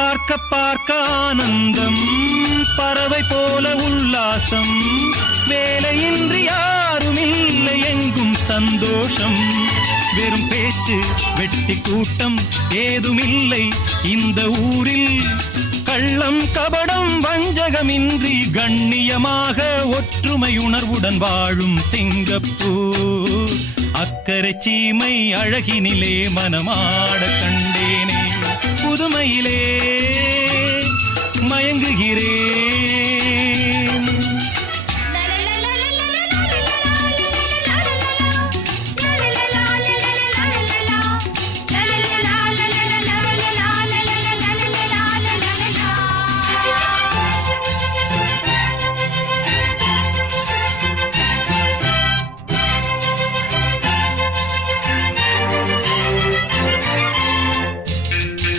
பார்க்க பார்க்க ஆனந்தம், பறவை போல உல்லாசம், வேலையின்றி யாரும் இல்லை எங்கும் சந்தோஷம். வெறும் பேச்சு வெட்டி கூட்டம் ஏதுமில்லை இந்த ஊரில். கள்ளம் கபடம் வஞ்சகமின்றி கண்ணியமாக ஒற்றுமை உணர்வுடன் வாழும் சிங்கப்பூர். அக்கரை சீமை அழகினிலே மனமாட கண்